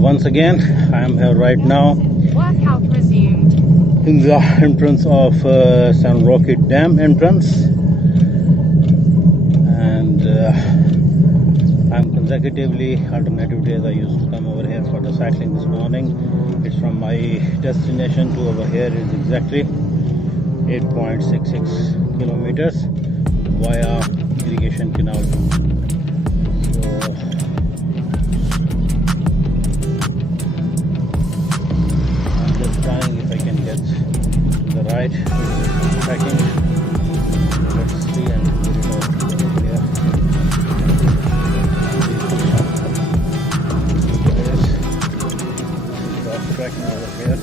Once again, I am here right now Workout resumed. in the entrance of Rouqe Dam entrance, and I'm consecutively alternative days I used to come over here for the cycling. This morning it's from my destination to over here is exactly 8.66 kilometers via irrigation canal. So I'm just trying if I can get to the right tracking. Let's see and get it out over here. Stop tracking over here.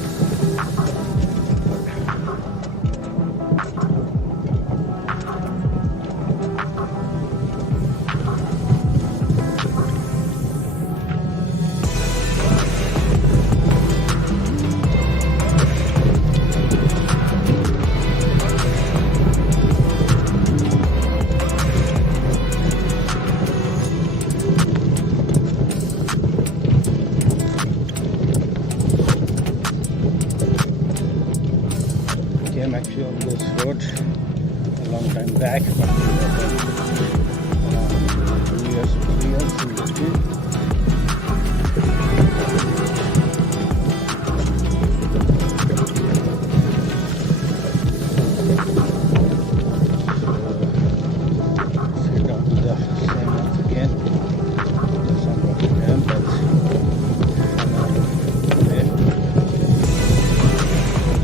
Came actually on this road a long time back, but around 2 years, 3 years in between. Head down to the same once again. There's some rock dam, but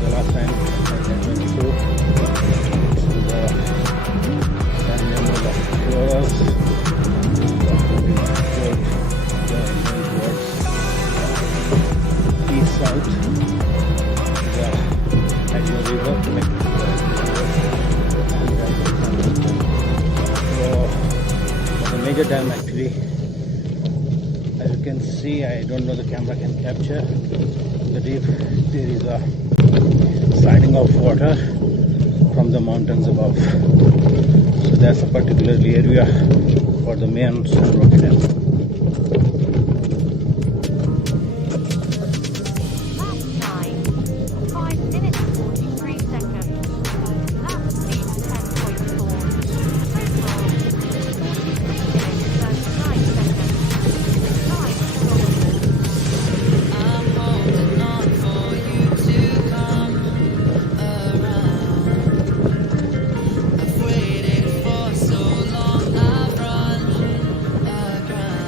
the last time I went through to the flores, east south, the actual river connected to the so the major dam actually, as you can see, I don't know the camera can capture the deep. There is a sliding of water from the mountains above. So that's a particular area for the main Rouqe Dam. Lap time, 5 minutes 43 seconds. Lap speed 10.4. Total, 39 seconds. Time stopped. I'm holding on for you to come around. I've waited for so long, I've run aground.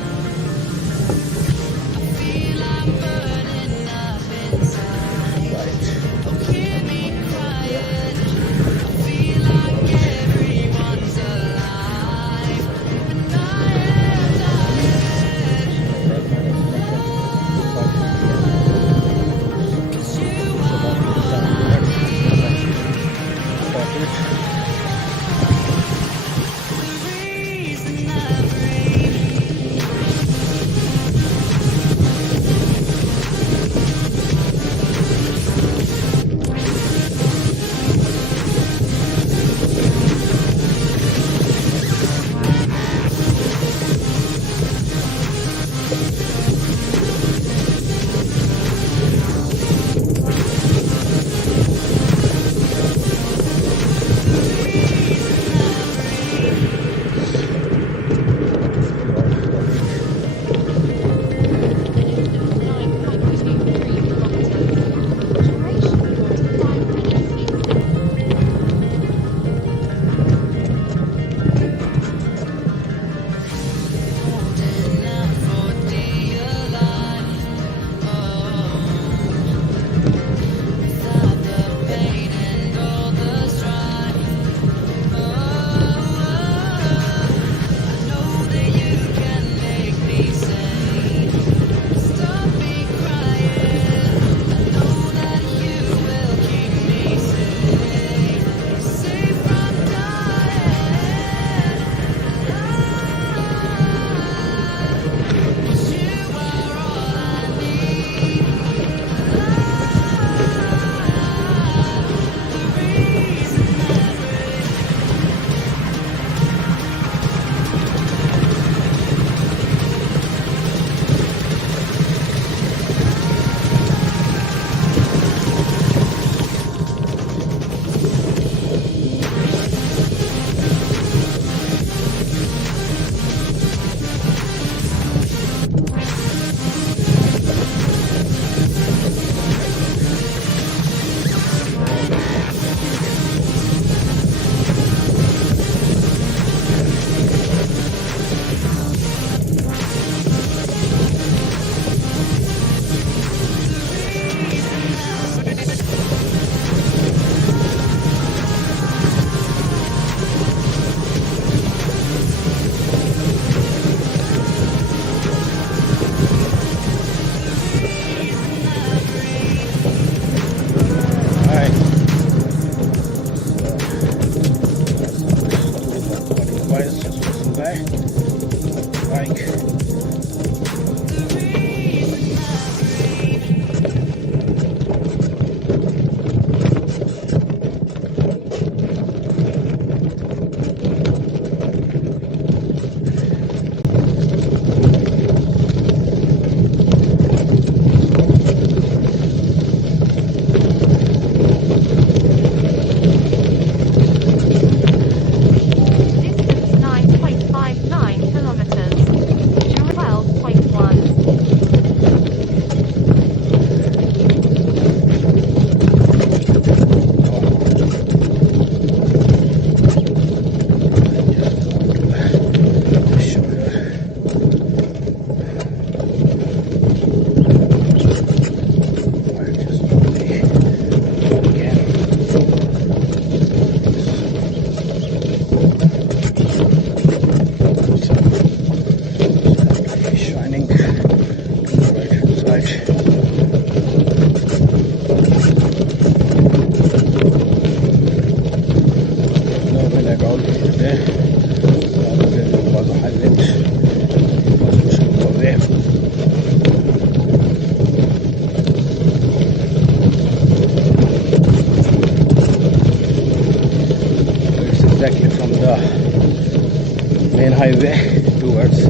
way towards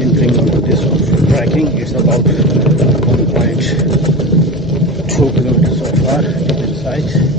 entering onto this one for trekking. It's about 1.2 kilometers so far inside.